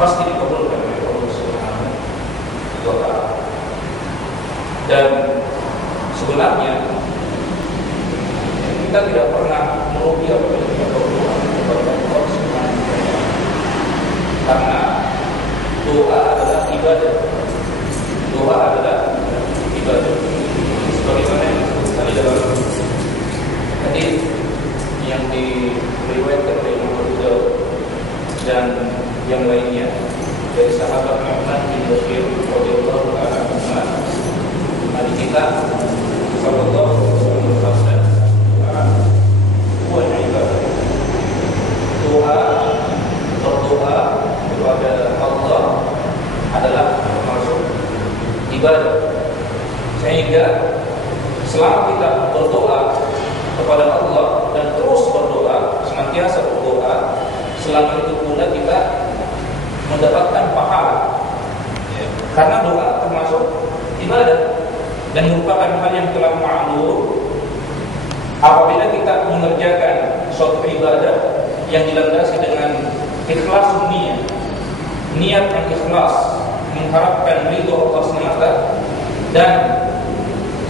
pasti dikabulkan oleh Allah Subhanahu wa Ta'ala. Dan sebenarnya kita tidak pernah merugi apabila kita berdoa kepada Allah Subhanahu wa Ta'ala, karena doa adalah ibadah. Doa adalah ibadah. Sebagaimana yang disebutkan di dalam hadis yang diriwayatkan oleh Imam Abu Dawud dan yang lainnya dari sahabat Nu'man bin Bashir radhiyallahu anhu, Nabi kita sallallahu alaihi wasallam buat ibadah. Doa, berdoa kepada Allah adalah termasuk ibadah. Sehingga selama kita berdoa kepada Allah dan terus berdoa, senantiasa berdoa, selama itu pula kita mendapatkan pahala. Karena doa termasuk ibadah dan merupakan hal yang telah ma'lum. Apabila kita mengerjakan suatu ibadah yang dilandasi dengan ikhlas niat yang ikhlas, mengharapkan ridho Allah semata dan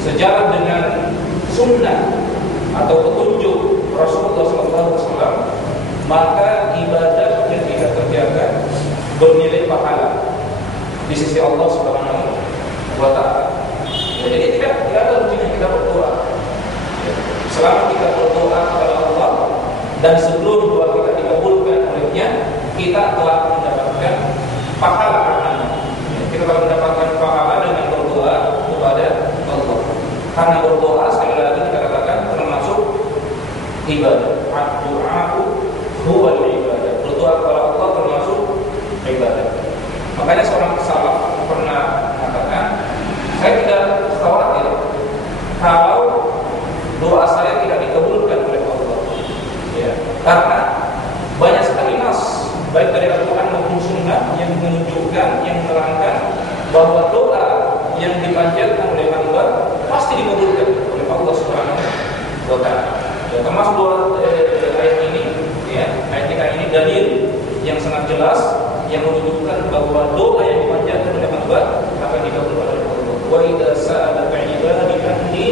sejalan dengan sunnah atau petunjuk Rasulullah SAW, maka ibadah yang kita kerjakan bernilai pahala di sisi Allah Subhanahu wa Ta'ala. Jadi tidak ada ruginya kita berdoa. Selama kita berdoa kepada Allah dan sebelum doa kita dikabulkan olehnya, kita telah mendapatkan pahala. Kita telah mendapatkan pahala dengan berdoa kepada Allah. Karena berdoa, sekali lagi kita katakan, termasuk ibadah. Ad-du'a'u huwal ibadah. Berdoa kepada Allah termasuk ibadah. Makanya seorang salaf pernah mengatakan, saya tidak khawatir kalau doa saya tidak dikabulkan oleh Allah. Ya, karena banyak sekali nas, baik dari Al-Quran maupun Sunnah, yang menunjukkan, yang menerangkan bahwa doa yang dipanjatkan oleh hamba pasti dikabulkan oleh Allah Subhanahu wa Ta'ala. Ya, termasuk doa ayat ini, ya, ayat ini dalil yang sangat jelas yang menunjukkan bahwa doa yang dipanjatkan oleh hamba akan dikabulkan oleh Allah. Wa idza sa'alaka 'ibadi anni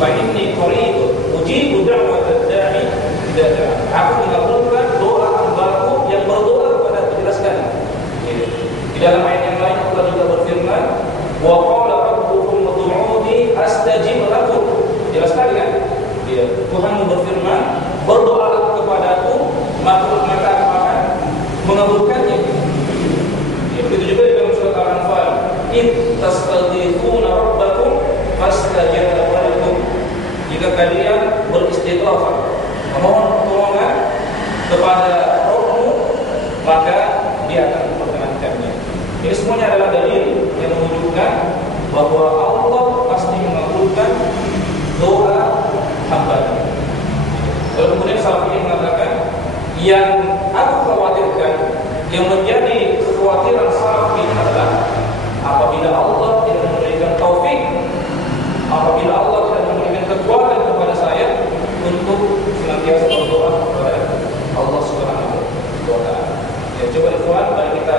fa inni qarib ujibu da'watad da'i idza da'a. Aku mengabulkan doa hamba-Ku yang berdoa kepada-Ku. Jelas sekali. Di dalam ayat yang lain Allah juga berfirman, wa qala rabbukum ud'uuni astajib lakum. Jelas sekali kan? Ya, Tuhan berfirman, berdoalah kepadaku maka aku akan mengabulkannya. Ya, begitu juga di dalam surat Al-Anfal, id tastaghfiruna rabbakum fastajaba lakum. Jika kalian beristighfar, memohon pertolongan kepada Rabbmu, maka Dia akan memperkenankannya. Ini semuanya adalah dalil yang menunjukkan bahwa Allah pasti mengabulkan doa hamba-Nya. Lalu kemudian salaf ini mengatakan, yang aku khawatirkan, yang menjadi kekhawatiran salaf ini adalah apabila Allah tidak memberikan taufik, apabila Allah tidak memberikan kekuatan kepada saya untuk senantiasa berdoa kepada Allah Subhanahu wa Ta'ala. Ya, coba ikhwan, mari kita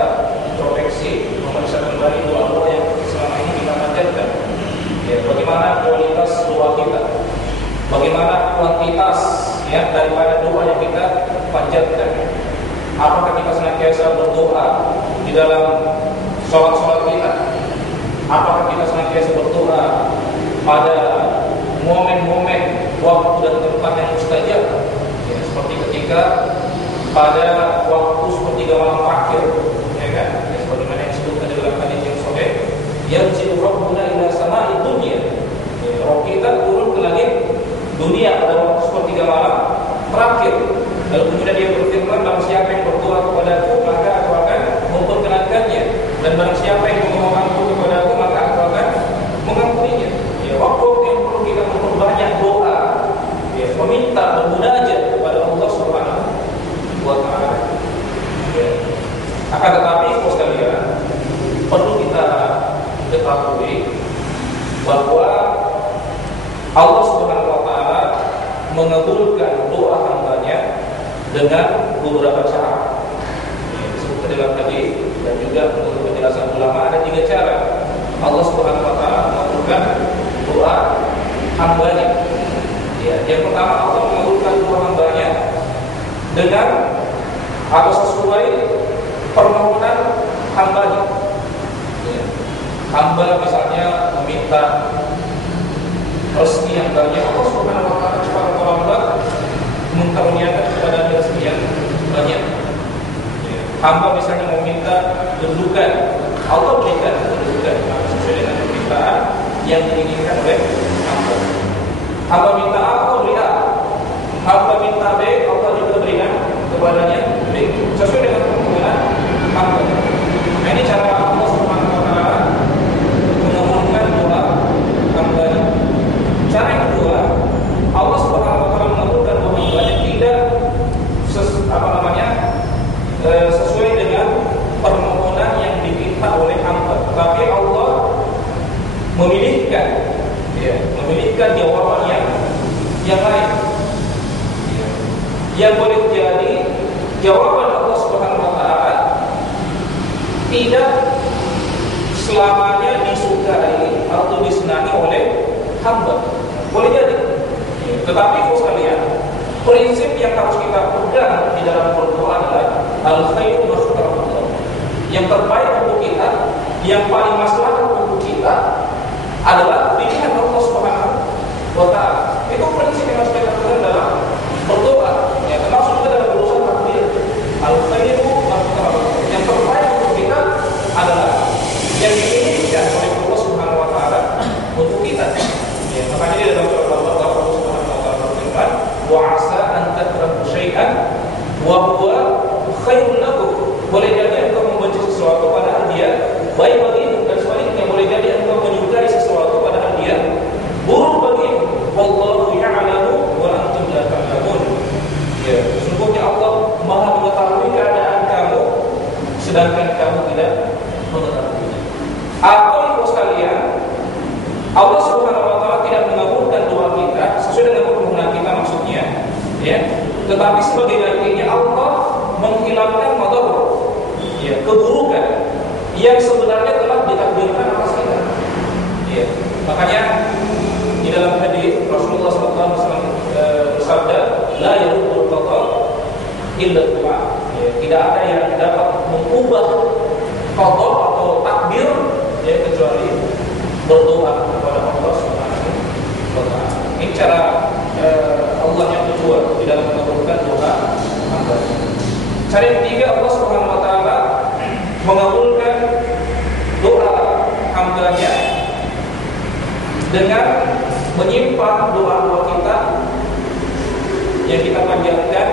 introspeksi, memeriksa kembali doa-doa yang selama ini kita panjatkan. Ya, bagaimana kualitas doa kita, bagaimana kuantitas ya daripada doa yang kita panjatkan. Apakah kita senantiasa berdoa di dalam sholat kita? Apakah kita senantiasa berdoa pada momen-momen waktu dan tempat yang mustajab? Ya, seperti ketika pada waktu sepertiga malam terakhir, ya kan? Ya, sebagaimana yang disebutkan dalam hadis yang sahih, yanzilu rabbuna ila sama'i dunya. Ya, Rabb kita turun ke langit dunia pada waktu sepertiga malam terakhir. Lalu kemudian Dia berfirman, barang siapa yang berdoa kepadaku maka aku akan memperkenankannya, dan barang siapa yang memohonku kepadaku maka aku akan mengampuninya. Ya, waktu yang perlu kita memperbanyak doa, ya, meminta, bermunajat kepada Allah Subhanahu wa Ta'ala. Ya. Akan tetapi, saudara sekalian, perlu kita ketahui bahwa Allah Subhanahu wa Ta'ala mengabulkan doa hamba-Nya dengan beberapa cara. Disebutkan dalam hadis dengan atau sesuai permohonan hambanya. Ya. Hamba misalnya meminta rezeki yang banyak, Allah Subhanahu wa taala cepat terlambat mengkaruniakan kepada rezeki yang banyak. Ya. Hamba misalnya meminta kedudukan, Allah berikan kedudukan sesuai dengan permintaan yang diinginkan oleh hamba. Hamba minta A, Allah beri A. Hamba minta B, Allah juga berikan kepadanya B sesuai dengan permohonan hamba. Nah, ini cara Allah Subhanahu wa taala mengabulkan doa hambanya. Cara yang kedua, Allah Subhanahu wa taala mengabulkan doa hambanya tidak sesuai dengan permohonan yang diminta oleh hamba, tapi Allah memilihkan jawaban yang lain. Yang boleh jadi jawaban Allah Subhanahu wa taala tidak selamanya disukai atau disenangi oleh hamba. Boleh jadi. Tetapi Ibu sekalian, prinsip yang harus kita pegang di dalam berdoa adalah al-khairu makhtarallah. Yang terbaik untuk kita, yang paling maslahat untuk kita adalah pilihan Allah Subhanahu wa taala. Itu prinsip yang harus kita pegang dalam berdoa. Ya, termasuk juga dalam urusan takdir. Al-khairu makhtarallah. Yang terbaik untuk kita adalah yang diinginkan oleh Allah Subhanahu wa taala untuk kita. Ya, makanya di dalam surah Al-Baqarah Allah Subhanahu wa taala berfirman, "Wa 'asa an takrahu syai'an wa huwa khairun lakum." Boleh jadi engkau membenci sesuatu padahal dia baik bagimu, dan sebaliknya boleh jadi engkau menyukai sesuatu padahal dia buruk bagimu. Wallahu ya'lamu wa antum la ta'lamun. Ya, sesungguhnya Allah Maha mengetahui keadaan kamu sedangkan kamu tidak mengetahuinya. Atau ibu sekalian, Allah Subhanahu wa taala tidak mengabulkan doa kita sesuai dengan permohonan kita maksudnya, ya. Tetapi sebagai gantinya Allah menghilangkan madarat, ya, keburukan yang sebenarnya telah ditakdirkan atas kita. Ya. Makanya di dalam hadis Rasulullah SAW bersabda, la yaruddul qada illa du'a. Ya, tidak ada yang dapat mengubah qada atau takdir, ya, kecuali berdoa kepada Allah Subhanahu wa taala. Ini cara Allah yang kedua di dalam mengabulkan doa hamba. Cara yang ketiga, Allah Subhanahu wa taala mengabulkan doa hambanya dengan menyimpan doa-doa kita yang kita panjatkan,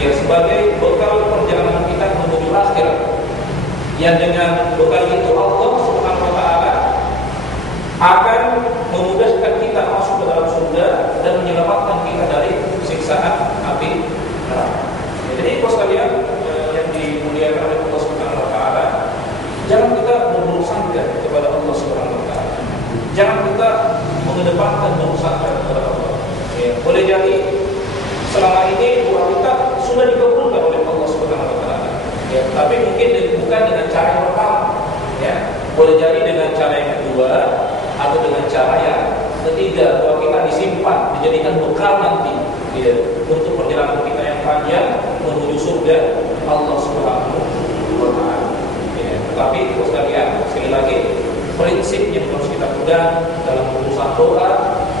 ya, sebagai bekal perjalanan kita menuju akhirat. Yang dengan bekal itu Allah Subhanahu wa taala akan memudahkan kita masuk ke dalam surga dan menyelamatkan kita dari siksaan api neraka. Jadi ibu sekalian yang dimuliakan oleh Allah Subhanahu wa taala, jangan kita berurusankan kepada Allah Subhanahu wa taala. Jangan kita mengedepankan berurusankan kepada Allah. Ya, boleh jadi selama ini doa kita sudah dikabulkan oleh Allah Subhanahu wa taala. Ya, tapi mungkin bukan dengan cara yang pertama. Ya, boleh jadi dengan cara yang kedua atau dengan cara yang ketiga, doa kita disimpan, dijadikan bekal nanti, ya, untuk perjalanan kita yang panjang menuju surga Allah Subhanahu wa taala. Ya, tetapi terus sekalian, sekali lagi, prinsip yang harus kita pegang dalam urusan doa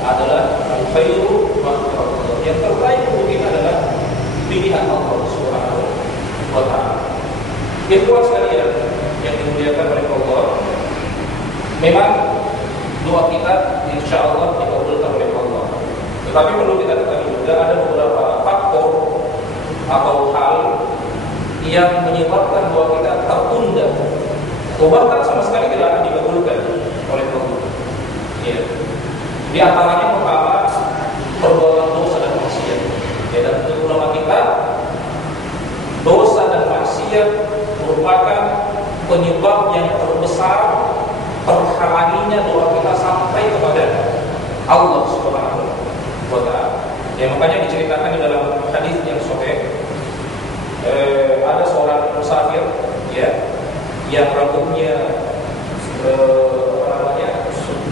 adalah al-khairu makhtarallah. Yang terbaik untuk kita adalah pilihan Allah Subhanahu wa taala. Ikhwan sekalian yang dimuliakan oleh Allah, memang doa kita insya Allah dikabulkan oleh Allah. Tetapi perlu kita ketahui juga ada beberapa faktor atau hal yang menyebabkan doa kita tertunda, atau bahkan sama sekali tidak akan dikabulkan oleh Allah. Ya. Di antaranya pertama, perbuatan dosa dan maksiat. Ya, dan menurut ulama kita, dosa dan maksiat merupakan penyebab yang terbesar terhalanginya doa kita sampai kepada Allah Subhanahu wa taala. Ya, makanya diceritakan di dalam hadis yang sahih, ada seorang musafir, ya, yang rambutnya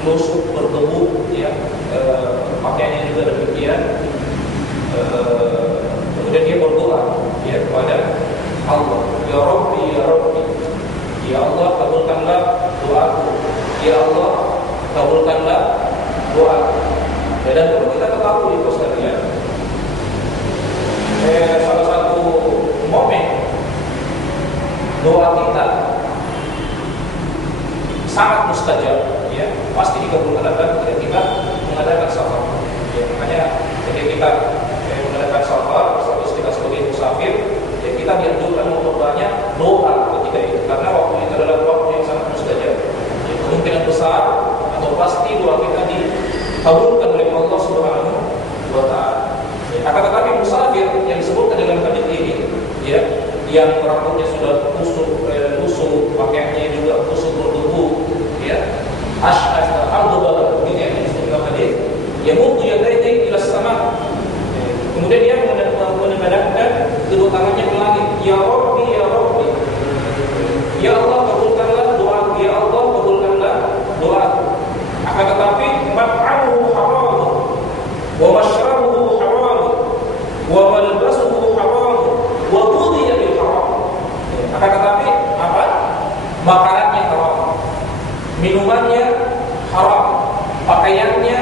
lusuk berdebu, ya, pakaiannya juga demikian. Kemudian dia berdoa kabulkanlah doa. Dan perlu kita ketahui itu sekalian, salah satu momen doa kita sangat mustajab, ya, pasti dikabulkan ketika kita mengadakan safar. Ya, makanya ketika kita mengadakan safar, status kita sebagai musafir, ya, kita dianjurkan untuk banyak doa ketika itu, karena waktu itu adalah waktu yang sangat mustajab. Ya, kemungkinan besar atau pasti doa kita dikabulkan oleh Allah Subhanahu wa Ta'ala. Ya, akan tetapi musafir yang disebutkan dalam hadis ini, ya, yang rambutnya sudah kusut, pakaiannya juga kusut berdebu, ya, ash'as al-ghubab, ini yang disebut dalam hadis, yamuddu yadayhi ila sama. Kemudian dia menengadahkan kedua tangannya ke langit, ya Rabbi, ya Rabbi, ya Allah kabulkanlah doa, ya Allah kabulkanlah doa. Akan tetapi mat'amuhu haram, wa mashrabuhu haram, wa malbasuhu haram, wa ghudhiya bil haram. Akan tetapi apa? Makanannya haram, minumannya haram, pakaiannya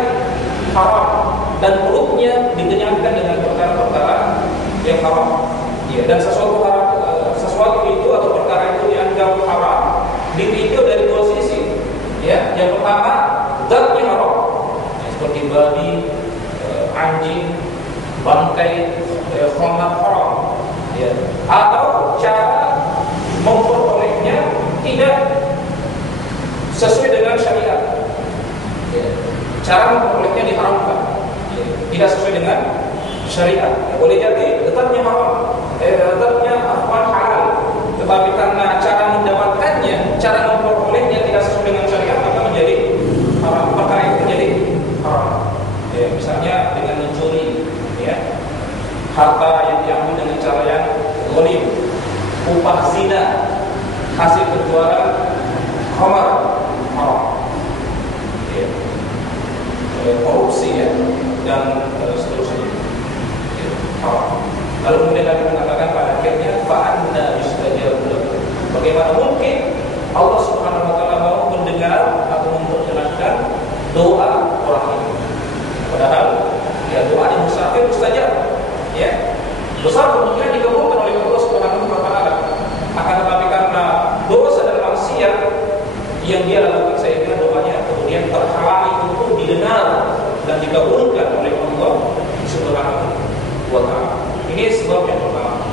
haram, dan perutnya dikenyangkan dengan perkara-perkara yang haram. Ya, dan sesuatu itu atau perkara itu dianggap haram ditinjau dari dua sisi. Ya, yang pertama zatnya haram, ya, seperti babi, anjing, bangkai, khamar haram. Ya, atau cara memperolehnya tidak sesuai dengan syariat. Ya, cara memperolehnya diharamkan, ya, tidak sesuai dengan syariat. Ya, boleh jadi tetapnya haram, tetapnya halal, tetapi karena cara mendapatkannya, cara memperolehnya tidak sesuai dengan syariat, maka menjadi haram. Perkara itu menjadi haram. Ya, misalnya dengan mencuri, ya, harta yang diambil dengan cara yang zalim, upah zina, hasil penjualan khamar haram, ya, korupsi, ya, dan seterusnya, ya, haram. Lalu kemudian Nabi mengatakan pada akhirnya fa'anna yustajabu lahu. Bagaimana mungkin Allah Subhanahu wa Ta'ala mau mendengar atau memperkenankan doa orang ini? Padahal ya doa di musafir mustajab, ya, besar kemungkinan dikabulkan oleh Allah Subhanahu wa Ta'ala. Akan tetapi karena dosa dan maksiat yang dia lakukan, sehingga doanya kemudian terhalangi untuk didengar dan dikabulkan oleh Allah Subhanahu wa Ta'ala. Ini sebab yang pertama.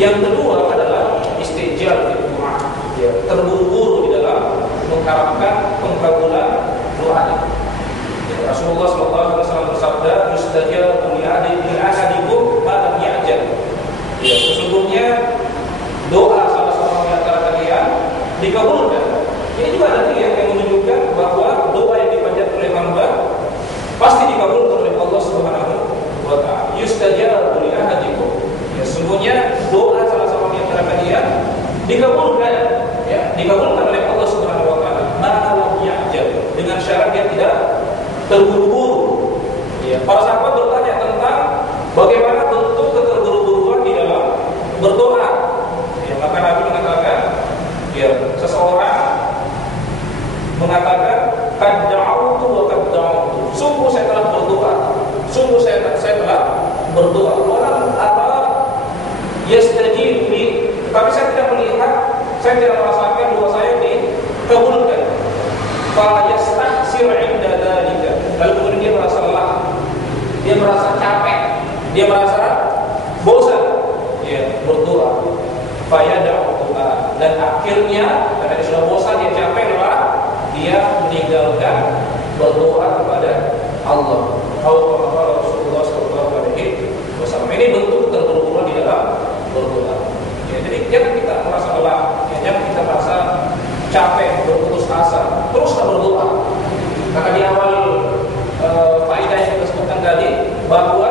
Yang kedua adalah istijal doa, ya, terburu-buru di dalam mengharapkan pengkabulan doanya. Ya, Rasulullah SAW bersabda, "Yustajabu li ahadikum ma lam ya'jal." Ya, sesungguhnya doa salah seorang di antara kalian dikabulkan. Ini juga ada yang menunjukkan bahwa doa yang dipanjatkan oleh hamba pasti dikabulkan oleh Allah Subhanahu wa Ta'ala. Yustajabu li ahadikum. Ya, sesungguhnya doa salah seorang di antara kalian dikabulkan, ya, dikabulkan oleh Allah Subhanahu wa Ta'ala. Ma lam ya'jal, dengan syarat yang tidak terburu-buru. Ya, para sahabat bertanya tentang bagaimana bentuk keterburu-buruan di dalam berdoa. Ya, maka Nabi mengatakan, ya, seseorang mengatakan qad da'awtu wa qad da'awtu. Sungguh saya telah berdoa. Sungguh saya telah berdoa. Walam apa yastajib li, tapi saya tidak melihat, saya tidak merasakan doa saya dikabulkan. Fa yastahsir 'inda dzalika. Lalu kemudian dia merasa lelah, dia merasa capek, dia merasa bosan, ya, berdoa. Fa yad'u doa, dan akhirnya karena dia sudah bosan, dia capek, lelah, dia meninggalkan berdoa kepada Allah. Kalau Rasulullah SAW, ini bentuk terburu-buru di dalam berdoa. Ya, jadi jangan kita merasa lelah, ya, jangan kita merasa capek, berputus asa, teruslah berdoa. Karena di awal faedah yang kita sebutkan tadi, bahwa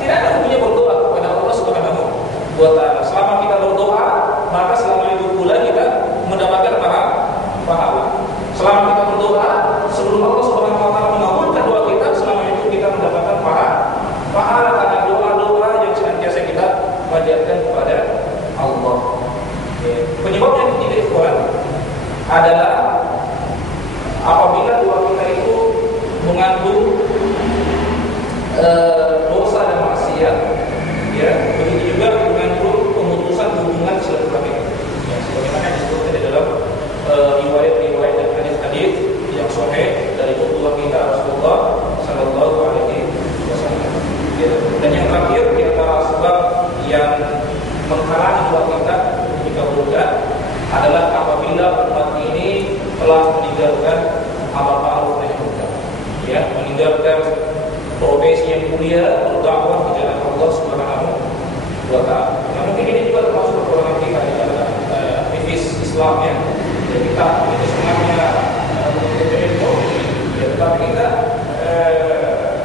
tidak ada hukumnya berdoa kepada Allah Subhanahu wa Ta'ala. Selama kita berdoa, maka selama itu pula kita mendapatkan pahala. Selama kita berdoa, sebelum Allah Subhanahu wa Ta'ala mengabulkan doa kita, selama itu kita mendapatkan pahala karena doa-doa yang senantiasa kita panjatkan kepada Allah. Penyebab yang ketiga, ikhwan, adalah apabila doa kita itu mengandung dosa dan maksiat, ya, begitu juga mengandung pemutusan hubungan silaturahim. Ya, sebagaimana disebutkan di dalam riwayat-riwayat dan hadis-hadis yang sahih dari Rasulullah kita Rasulullah Sallallahu Alaihi Wasallam. Ya, dan yang terakhir di antara sebab yang menghalangi doa kita dikabulkan adalah apabila umat ini telah meninggalkan amal ma'ruf nahi munkar, ya, meninggalkan profesi yang mulia berdakwah di jalan Allah Subhanahu wa taala. Nah, mungkin ini juga termasuk kekurangan kita di dalam aktivis Islam, ya. Ya, kita itu sebenarnya untuk ilmu, ya, tetapi kita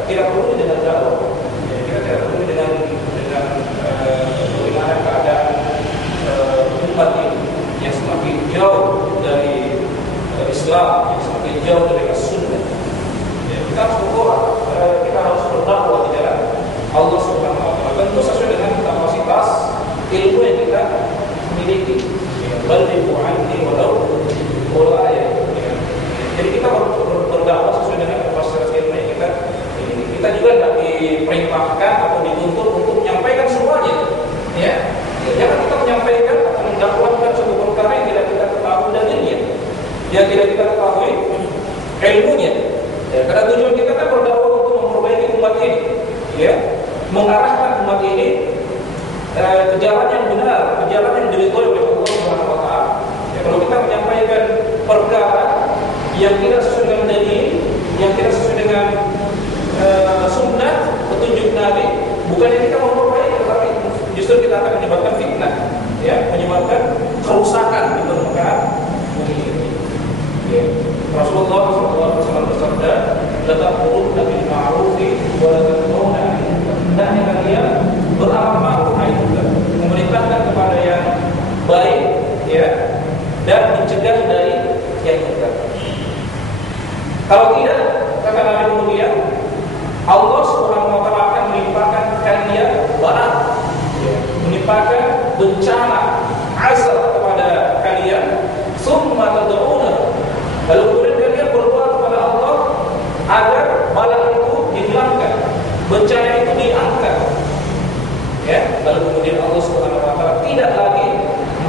tidak perlu dengan dakwah. Ya, kita tidak perlu dengan bagaimana keadaan umat ini yang semakin jauh dari Islam, yang semakin jauh dari As-Sunnah. Ya, kita harus berdoa, kita harus berdakwah di jalan Allah Subhanahu wa taala. Tentu sesuai dengan kapasitas ilmu yang kita miliki. Balighu anni walau ayat. Jadi kita harus berdakwah sesuai dengan kapasitas ilmu yang kita miliki. Kita juga tidak diperintahkan atau dituntut untuk menyampaikan semuanya. Ya, jangan kita menyampaikan atau mendakwahkan suatu perkara yang tidak kita ketahui dalilnya, yang tidak kita ketahui ilmunya. Ya, karena tujuan kita kan berdakwah untuk memperbaiki umat ini, ya, mengarahkan umat ini ke jalan yang benar, ke jalan yang diridhoi oleh Allah Subhanahu wa taala. Ya, kalau kita menyampaikan perkara yang tidak sesuai dengan dalil, yang tidak sesuai dengan sunnah, petunjuk Nabi, bukannya kita memperbaiki, tetapi justru kita akan menyebabkan fitnah, ya, menyebabkan kerusakan di permukaan bumi ini. Ya. Rasulullah SAW bersabda, "La ta'muruna bil ma'rufi wa la tanhauna 'anil munkar." Hendaknya kalian beramal ma'ruf nahi munkar, memerintahkan kepada yang baik, ya, dan mencegah dari yang munkar. Kalau tidak, kata Nabi kemudian, Allah Subhanahu wa taala akan melimpahkan kalian balak, ya, menimpakan bencana azab kepada kalian, summa tad'una, lalu kemudian kalian berdoa kepada Allah agar balak itu dihilangkan, bencana itu diangkat, ya, lalu kemudian Allah Subhanahu wa taala tidak lagi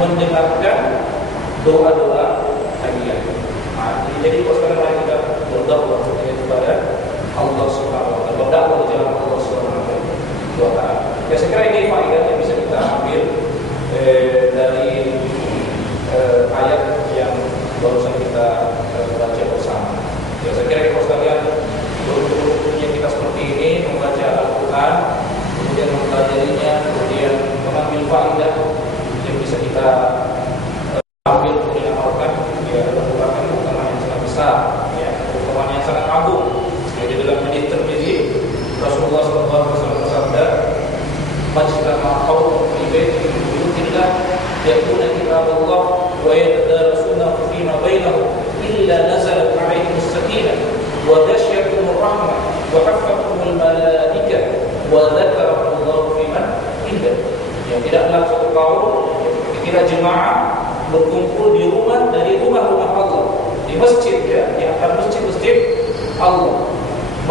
mendengarkan doa-doa kalian. Nah, jadi sekarang kita berdoa kepada Allah Subhanahu wa taala, berdakwah di jalan Allah Subhanahu wa taala. Ya, saya kira ini faedah yang bisa kita ambil dari ayat yang barusan kita baca bersama. Ya, saya kira kalau sekalian beruntung-untungnya kita seperti ini membaca Al-Quran, kemudian mempelajarinya, kemudian mengambil faedah yang bisa kita ambil untuk diamalkan, ya, merupakan keutamaan yang sangat besar, ya, keutamaan yang sangat agung. Ya, di dalam hadis Tirmidzi Rasulullah SAW bersabda, "Majtama'a qaumun fi baitin min buyutillah yaquluna kitabullah wa yatadarasunahu fima bainahum illa nazalat 'alaihim as-sakinah wa ghashiyatuhum ar-rahmah wa haffathumul malaikah wa dzakarahumullahu fi man indah." Ya, tidaklah suatu kaum, ketika jemaah berkumpul di rumah dari rumah-rumah Allah, di masjid, ya, di antara masjid-masjid Allah,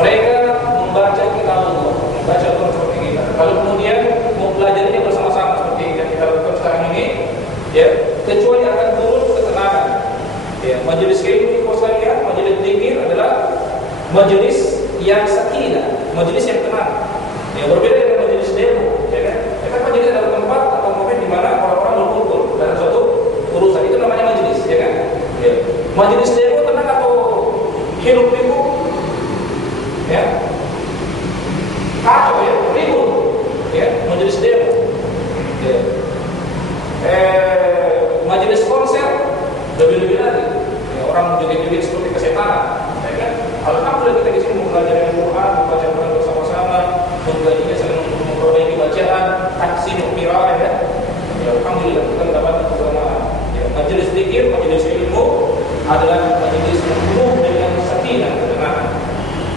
mereka membaca kitab Allah, membaca Al-Quran seperti kita. Kalau kemudian mempelajarinya bersama-sama seperti yang kita lakukan sekarang ini, ya, kecuali akan turun ketenangan. Ya, majelis ilmu sekalian, majelis zikir adalah majelis yang sakinah, majelis yang tenang. Ya, berbeda dengan majelis demo, ya kan? Ya kan, majelis adalah tempat atau momen di mana orang-orang berkumpul dalam suatu urusan, itu namanya majelis, ya kan? Ya. Majelis demo tenang atau hidup-hidup, ya, kacau, ya, ribut, ya, majelis demo, ya. Majelis konser lebih-lebih lagi, ya, orang joget-joget seperti kesetanan, ya kan? Alhamdulillah kita di sini mempelajari Al-Quran, membaca Al-Quran bersama-sama, mempelajarinya saling memperbaiki bacaan, taksi qiraah, ya. Ya, alhamdulillah kita mendapatkan keutamaan. Ya, majelis zikir, majelis ilmu adalah majelis yang penuh dengan sakinah, ketenangan.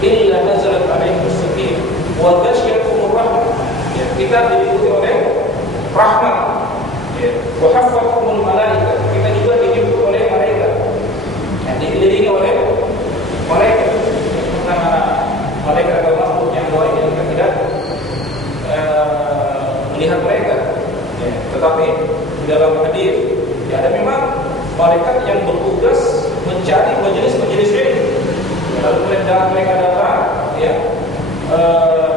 Illa nazalat 'alaihim as-sakinah wa ghashiyatuhum ar-rahmah. Ya, kita diliputi oleh rahmat. Ya, wa haffathumul malaikah. Kita juga diliputi oleh malaikat. Ya, dikelilingi oleh malaikat. Nah, di dalam hadis, ya ada memang malaikat yang bertugas mencari majelis-majelis ilmu. Lalu mereka datang, ya,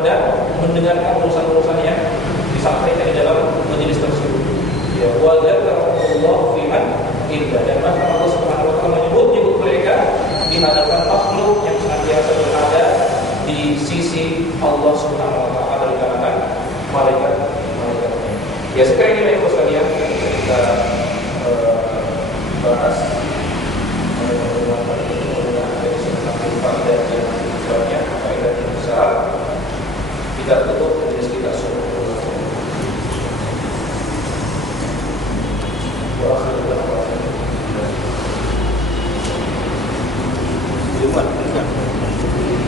dan mendengarkan urusan-urusan yang disampaikan di dalam majelis tersebut. Ya, wa dzakarallahu fi man inda, dan maka Allah Subhanahu wa taala menyebut mereka di hadapan makhluk yang senantiasa berada di sisi Allah Subhanahu wa taala di kalangan malaikat-malaikatnya. Ya, sekarang ini baik sekalian kita bahas kita tutup majelis kita semua.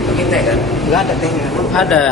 Pakai teh kan? Enggak ada tehnya. Ada.